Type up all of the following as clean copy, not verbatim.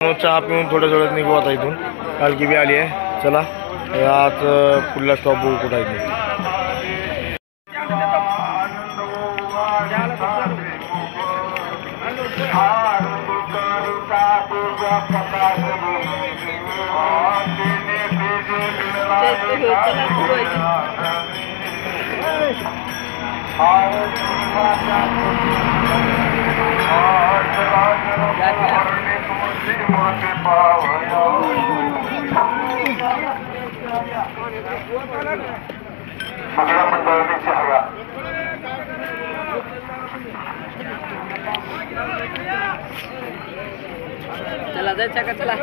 चहा पिऊन थोडं निघू आता इथून. कालकी बी आली आहे. चला आज पुढला स्टॉप बघू कुठं आहे. चला जायचं का चला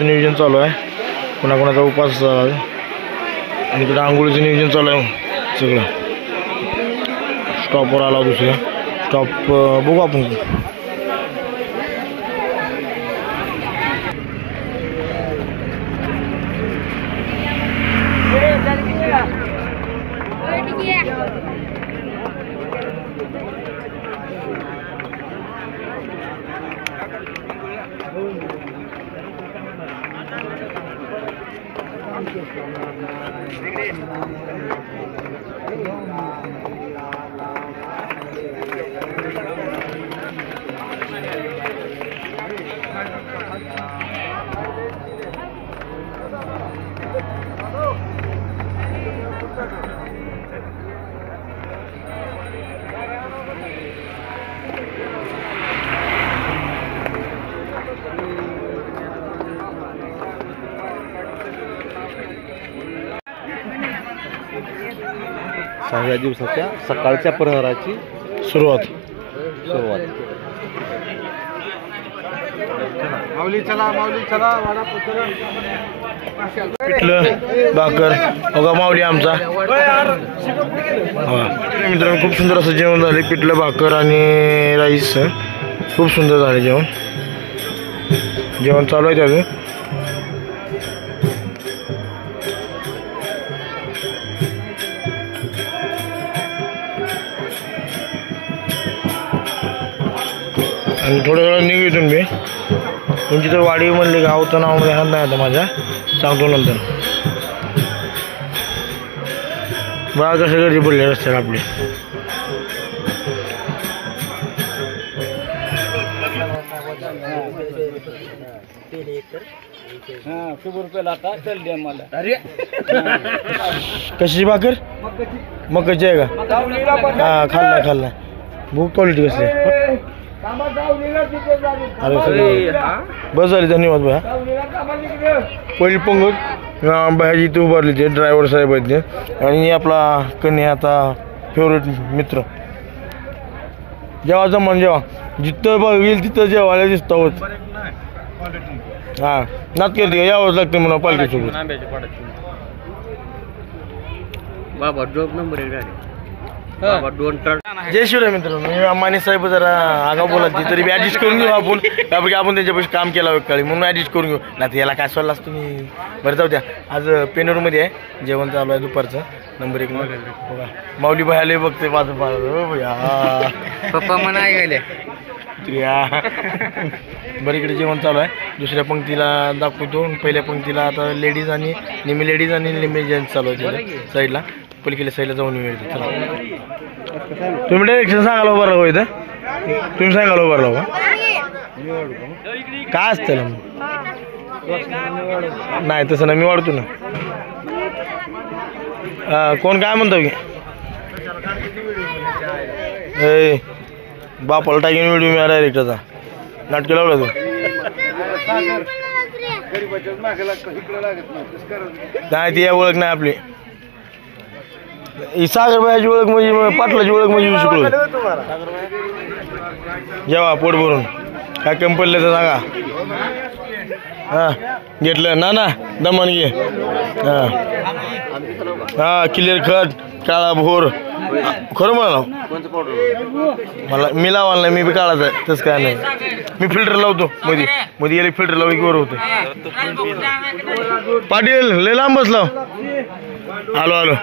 नियोजन चालू आहे. कोणाकोणाचा उपास आणि इकडे आंघोळीचं नियोजन चालू आहे. सगळं स्टॉपवर आला. दुसऱ्या स्टॉप बघू आपण. सहाव्या दिवसाच्या सकाळच्या प्रहराची सुरुवात. माऊली चला पिठलं भाकर बघा माऊली आमचा. मित्रांनो खूप सुंदर असं जेवण झाले. पिठलं भाकर आणि राईस खूप सुंदर झाले. जेवण चालू आहे अजून. आणि थोडं निघू इथून मी. तुमची तर वाडी म्हणली गावचं नाव ध्यानात नाही आता माझ्या. सांगतो नंतर. बघा कसं गर्दी पडली रस्त्याला आपली. कशी भाकर मकाची आहे का? हा खाल्ला. भूक क्वालिटी कसली. अरे बस झाली. धन्यवाद भया. पहिली पंगत भाजी इथे उभारली ते ड्रायव्हर साहेब आहेत ते. आणि आपला कन्याचा फेवरेट मित्र. जेव्हा जमन जेव्हा जिथं बघेल तिथं जेवायला दिसत आहोत. हा नात करते यावंच लागतं म्हणा पालखीसोबत. बाबा ड्रॉप नंबर 1 गाडी. जय शिवराय मित्रांनो. माने साहेब जरा आगाव बोलत तरी बी ऍडजस्ट करून घेऊ आपण. त्यापैकी आपण त्यांच्यापाशी काम केला काळी म्हणून ऍडजस्ट करून घेऊ. नाही याला काय सोडलास तुम्ही. बरं जाऊ द्या. आज पेनूरमध्ये आहे जेवण चालू आहे दुपारचं. नंबर 1 माऊली भयाले बघते माझं भया. पप्पा म्हणा गेले. बरं इकडे जेवण चालू आहे. दुसऱ्या पंक्तीला दाखवतो. पहिल्या पंक्तीला आता लेडीज आणि निमी लेडीज आणि निमी जेंट्स चालू आहे साईडला. पलीकडे साईडला जाऊन मिळते. चला तुम्ही डायरेक्शन सांगायला उभारला हो इथं. तुम्ही सांगायला उभारला का काय असतं नाही तसं ना. मी वाढतो ना. कोण काय म्हणतो की बापाला टाकीन व्हिडिओ मी डायरेक्टरचा. नाटकी लावला तू. नाही ती ओळख नाही आपली. सागरबाईची ओळख म्हणजे पाटलाची ओळख म्हणजे शिकलो. जेव्हा पोट भरून काय कमी पडलं तर सांगा. हां घेतलं ना दमन घे. हां हां क्लिअर कट काळा भोर खरं म्हणा कोणतं पावडर मला मी लावायला नाही, मी बी काढायचं आहे तसं काय नाही. मी फिल्टर लावतो मध्ये मध्ये गेले फिल्टर लावू की वर होतं. पाटील लय लांब बसला. आलो आलो.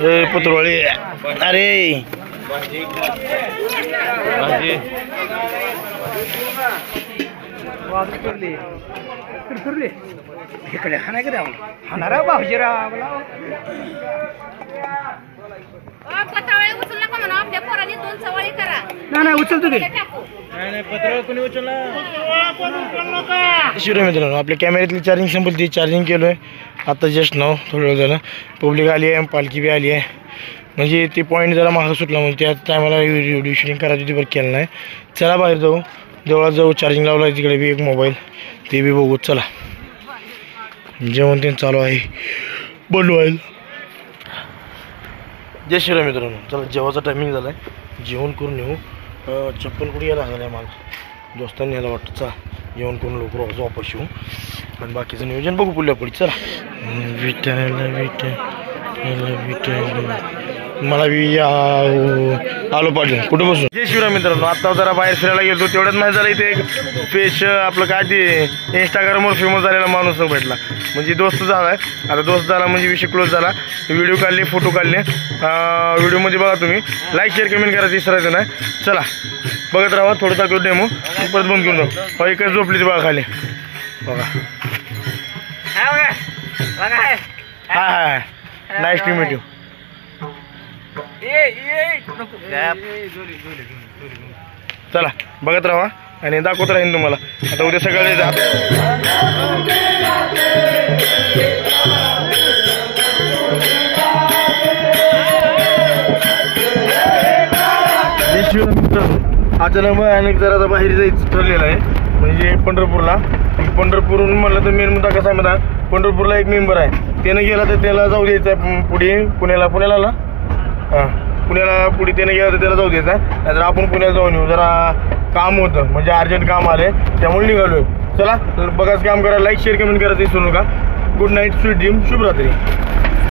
ए पत्रवाळी अरे इकडे हा का हाणारा भाऊजीराव नाही उचलतो की शिवराय मित्रांनो आपल्या कॅमेऱ्यातली चार्जिंग संपली, चार्जिंग केलो आहे आता जस्ट नाव थोडं वेळ झालं. पब्लिक आली आहे, पालखी बी आली आहे. म्हणजे ते पॉईंट जरा मागं सुटला म्हणून त्या टायमाला व्हिडिओ शूटिंग करायची होती, बरं केलं नाही. चला बाहेर जाऊ, देवळात जाऊ. चार्जिंग लावला आहे तिकडे बी एक मोबाईल, ते बी बघू. चला जेवण ते चालू आहे बनवायला. जय शिवराय मित्रांनो. चला जेवायचा टायमिंग झाला आहे, जेवण करून येऊ. चप्पल कुठे यायला लागलं आहे मला, दोस्तांनी यायला वाटतं. चला जेवण करून लवकर वापस येऊ आणि बाकीचं नियोजन बघू पुढल्या पुढे. चला मला बी आलो पाटील कुठं बसून. जय शिवराय मित्रांनो. आता जरा बाहेर फिरायला गेलो, तेवढ्यात माहीत झालं इथे एक फेस आपलं काय ते इंस्टाग्रामवर फेमस झालेला माणूस भेटला. म्हणजे दोस्त झाला आहे. आता दोस्त झाला म्हणजे विषय क्लोज झाला. व्हिडिओ काढले, फोटो काढले. व्हिडिओमध्ये बघा तुम्ही. लाईक शेअर कमेंट करायचं विसरायचं नाही. चला बघत राहा, थोडं दाखवतो डेमो, परत बंद करून जाऊ. एकच झोपली ती बघा खाली बघा. हाय हाय नाईस टू मीट यू. चला बघत राहा आणि दाखवत राहीन तुम्हाला. आता उद्या सकाळी जा. अचानक मग अनेक जरा बाहेर जायचं ठरलेलं आहे, म्हणजे पंढरपूरला. पंढरपूरहून म्हणलं तर मेन मुद्दा कसा आहे मला, पंढरपूरला एक मेंबर आहे, त्यानं गेला तर त्याला जाऊ द्यायचं आहे पुढे पुण्याला ना हां पुण्याला पुढे त्यानं गेला तर त्याला जाऊ द्यायचं आहे. नाहीतर आपण पुण्याला जाऊन येऊ. जरा काम होतं, म्हणजे अर्जंट काम आलं त्यामुळे निघालो आहे. चला तर बघाच काम करा, लाईक शेअर कमेंट करायचं विसरू नका. गुड नाईट, स्वीट ड्रीम, शुभरात्री.